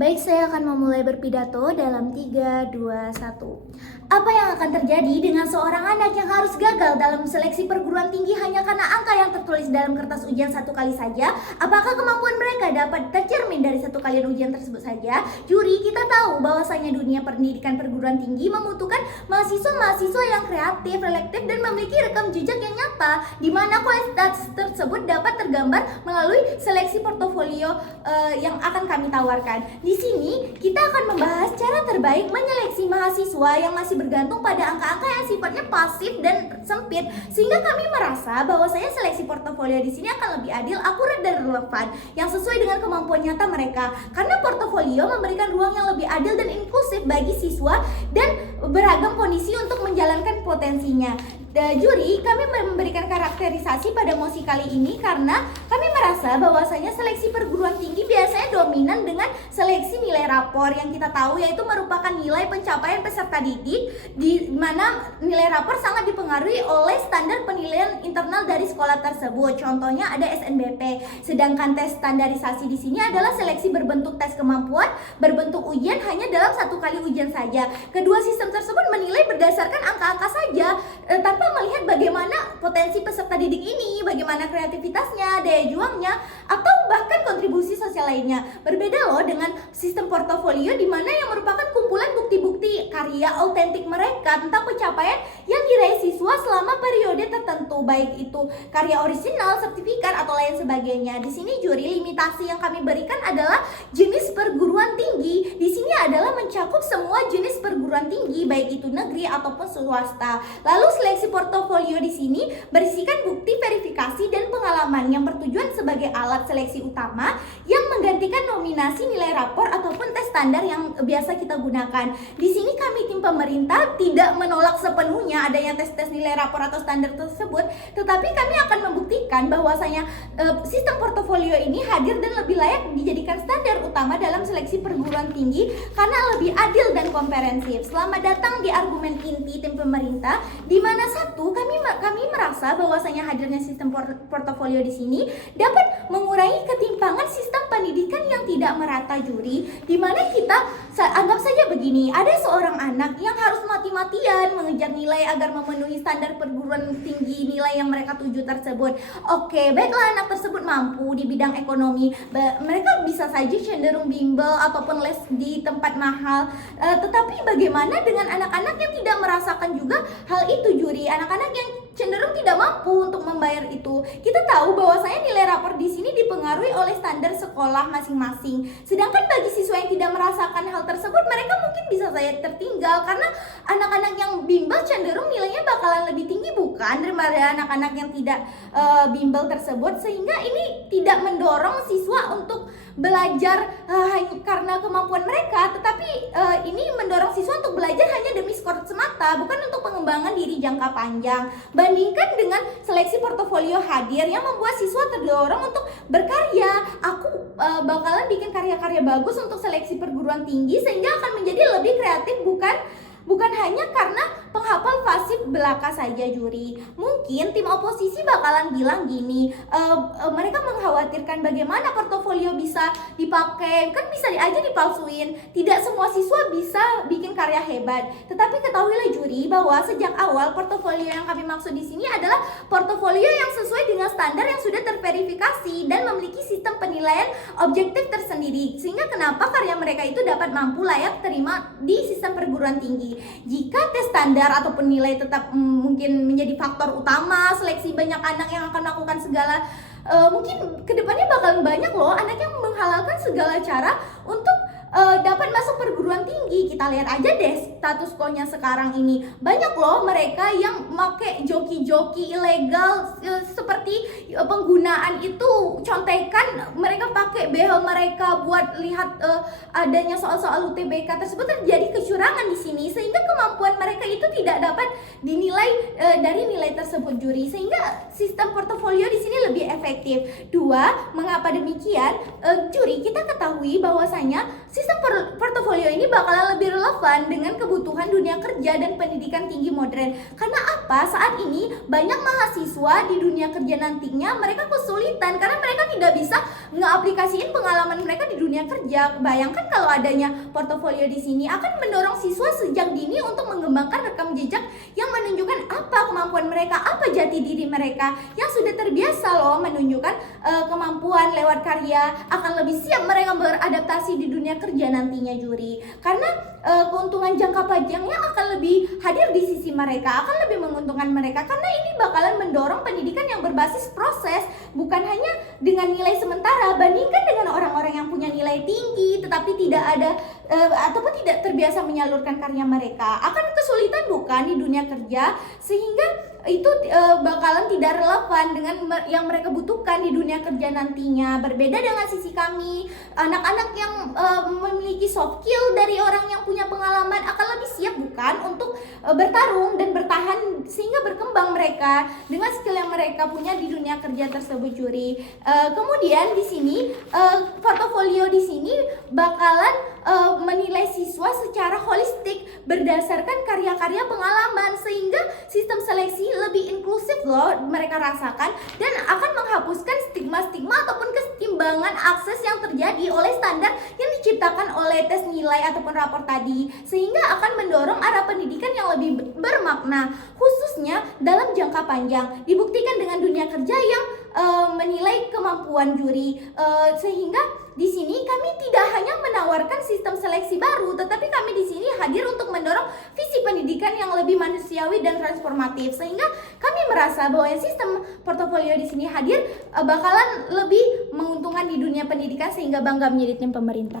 Baik, saya akan memulai berpidato dalam 3, 2, 1. Apa yang akan terjadi dengan seorang anak yang harus gagal dalam seleksi perguruan tinggi hanya karena angka yang tertulis dalam kertas ujian satu kali saja? Apakah kemampuan mereka dapat tercermin dari satu kalian ujian tersebut saja? Juri, kita tahu bahwasanya dunia pendidikan perguruan tinggi membutuhkan mahasiswa-mahasiswa yang kreatif, reflektif, dan memiliki rekam jejak yang nyata, di mana kualitas tersebut dapat tergambar melalui seleksi portofolio yang akan kami tawarkan. Di sini kita akan membahas cara terbaik menyeleksi mahasiswa yang masih bergantung pada angka-angka yang sifatnya pasif dan sempit, sehingga kami merasa bahwa saya seleksi portofolio di sini akan lebih adil, akurat, dan relevan yang sesuai dengan kemampuan nyata mereka. Karena portofolio memberikan ruang yang lebih adil dan inklusif bagi siswa dan beragam kondisi untuk menjalankan potensinya. Juri, kami memberikan karakterisasi pada mosi kali ini karena kami merasa bahwasanya seleksi perguruan tinggi biasanya dominan dengan seleksi nilai rapor yang kita tahu yaitu merupakan nilai pencapaian peserta didik, di mana nilai rapor sangat dipengaruhi oleh standar penilaian internal dari sekolah tersebut. Contohnya ada SNBP. Sedangkan tes standarisasi di sini adalah seleksi berbentuk tes kemampuan, berbentuk ujian hanya dalam satu kali ujian saja. Kedua sistem tersebut menilai berdasarkan angka-angka saja, tanpa melihat bagaimana potensi peserta didik ini, bagaimana kreativitasnya, daya juangnya, atau bahkan kontribusi sosial lainnya. Berbeda loh dengan sistem portofolio di mana yang merupakan kumpulan bukti-bukti karya autentik mereka tentang pencapaian yang diraih siswa selama periode tertentu, baik itu karya orisinal, sertifikat, atau lain sebagainya. Di sini juri, limitasi yang kami berikan adalah jenis perguruan tinggi. Di sini adalah mencakup semua jenis perguruan tinggi, baik itu negeri ataupun swasta. Lalu seleksi portofolio di sini berisikan bukti verifikasi dan pengalaman yang bertujuan sebagai alat seleksi utama yang menggantikan nominasi nilai rapor ataupun tes standar yang biasa kita gunakan. Di sini kami tim pemerintah tidak menolak sepenuhnya adanya tes-tes nilai rapor atau standar tersebut, tetapi kami akan membuktikan bahwasanya sistem portofolio ini hadir dan lebih layak dijadikan standar utama dalam seleksi perguruan tinggi karena lebih adil dan komprehensif. Selamat datang di argumen inti tim pemerintah, di mana satu, kami merasa bahwasanya hadirnya sistem portofolio di sini dapat mengurangi ketimpangan sistem pendidikan yang tidak merata, juri. Di mana kita anggap saja begini, ada seorang anak yang harus mati-matian mengejar nilai agar memenuhi standar perguruan tinggi nilai yang mereka tuju tersebut. Oke, baiklah, anak tersebut mampu di bidang ekonomi, mereka bisa saja cenderung bimbel ataupun les di tempat mahal. Tetapi bagaimana dengan anak-anak yang tidak merasakan juga hal itu, juri? Anak-anak yang cenderung tidak mampu untuk membayar itu. Kita tahu bahwasanya nilai rapor di sini dipengaruhi oleh standar sekolah masing-masing. Sedangkan bagi siswa yang tidak merasakan hal tersebut, mereka mungkin bisa saja tertinggal karena anak-anak yang bimbel cenderung nilainya bakalan lebih tinggi bukan daripada anak-anak yang tidak bimbel tersebut, sehingga ini tidak mendorong siswa untuk belajar karena kemampuan mereka, tetapi ini mendorong siswa untuk belajar hanya demi skor semata, bukan untuk pengembangan diri jangka panjang. Bandingkan dengan seleksi portofolio hadir yang membuat siswa terdorong untuk berkarya. Aku bakalan bikin karya-karya bagus untuk seleksi perguruan tinggi sehingga akan menjadi lebih kreatif, bukan hanya karena penghafal fasih belaka saja, juri. Mungkin tim oposisi bakalan bilang gini, mereka mengkhawatirkan bagaimana portofolio bisa dipakai, kan bisa aja dipalsuin. Tidak semua siswa bisa bikin karya hebat. Tetapi ketahuilah, juri, bahwa sejak awal portofolio yang kami maksud di sini adalah portofolio yang sesuai dengan standar yang sudah terverifikasi dan memiliki sistem penilaian objektif tersendiri, sehingga kenapa karya mereka itu dapat mampu layak terima di sistem perguruan tinggi. Jika tes standar ataupun nilai tetap mungkin menjadi faktor utama seleksi banyak anak yang akan melakukan segala mungkin kedepannya bakalan banyak loh anak yang menghalalkan segala cara untuk dapat masuk perguruan tinggi. Kita lihat aja deh status quo-nya sekarang ini. Banyak loh mereka yang make joki-joki ilegal seperti penggunaan itu contekan, mereka pakai behel mereka buat lihat adanya soal-soal UTBK tersebut. Terjadi kecurangan di sini sehingga kemampuan mereka itu tidak dapat dinilai dari nilai tersebut, juri, sehingga sistem portofolio di sini lebih efektif. Dua, mengapa demikian? Juri, kita ketahui bahwasanya sistem portofolio ini bakalan lebih relevan dengan kebutuhan dunia kerja dan pendidikan tinggi modern. Karena apa? Saat ini banyak mahasiswa di dunia kerja nantinya mereka kesulitan karena mereka tidak bisa ngeaplikasikan dokumentasiin pengalaman mereka di dunia kerja. Bayangkan kalau adanya portofolio di sini akan mendorong siswa sejak dini untuk mengembangkan rekam jejak yang menunjukkan apa kemampuan mereka, apa jati diri mereka. Yang sudah terbiasa loh menunjukkan kemampuan lewat karya, akan lebih siap mereka beradaptasi di dunia kerja nantinya, Juri. Karena keuntungan jangka panjangnya akan lebih hadir di sisi mereka, akan lebih menguntungkan mereka, karena ini bakalan mendorong pendidikan yang berbasis proses, bukan hanya dengan nilai sementara. Bandingkan dengan orang-orang yang punya nilai tinggi tetapi tidak ada ataupun tidak terbiasa menyalurkan karya mereka, akan kesulitan bukan di dunia kerja, sehingga itu bakalan tidak relevan dengan yang mereka butuhkan di dunia kerja nantinya. Berbeda dengan sisi kami, anak-anak yang memiliki soft skill dari orang yang punya pengalaman akan lebih siap bukan untuk bertarung dan bertahan, sehingga berkembang mereka dengan skill yang mereka punya di dunia kerja tersebut, Juri. Kemudian di sini portofolio di sini bakalan menilai siswa secara holistik berdasarkan karya-karya pengalaman, sehingga sistem seleksi lebih inklusif loh mereka rasakan, dan akan menghapuskan stigma-stigma ataupun kesetimbangan akses yang terjadi oleh standar yang diciptakan oleh tes nilai ataupun rapor tadi, sehingga akan mendorong arah pendidikan yang lebih bermakna, khususnya dalam jangka panjang. Dibuktikan dengan dunia kerja yang menilai kemampuan, Juri. Sehingga di sini kami tidak hanya menawarkan sistem seleksi baru, tetapi kami di sini hadir untuk mendorong visi pendidikan yang lebih manusiawi dan transformatif, sehingga kami merasa bahwa sistem portofolio di sini hadir bakalan lebih menguntungkan di dunia pendidikan, sehingga bangga menjadi tim pemerintah.